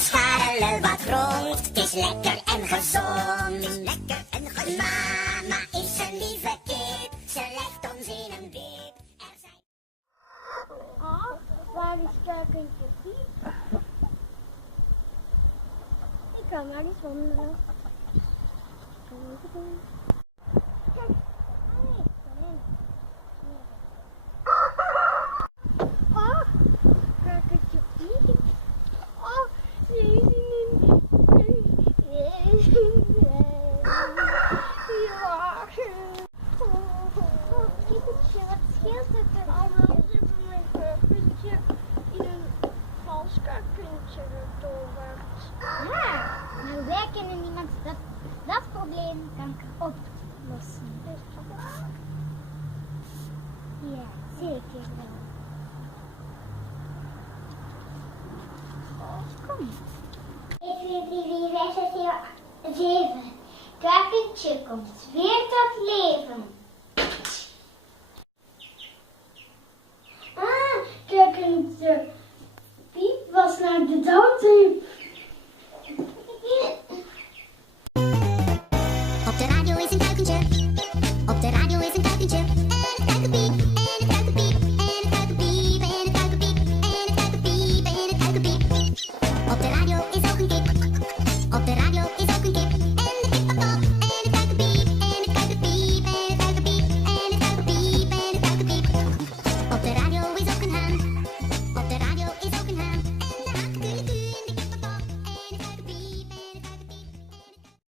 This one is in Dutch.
scharrelen wat rond. Het is lekker en gezond. Lekker en gezond. Mama is een lieve kip. Ze legt ons in een wip. Er zijn... Waar is kuikentje Piep? Ik kan maar eens wandelen. Oh, kuikentje Piep. Oh, ze is in wat scheelt het er allemaal? Ze hebben mijn kuikentje in een vals kuikentje getoverd. Ja, maar wij kennen niemand dat probleem kan oplossen. Ja, zeker wel. Kom. 1, 2, 3, 4, 5, 6, 7. Kuikentje komt weer tot leven. Kuikentje Piep was naar de dans en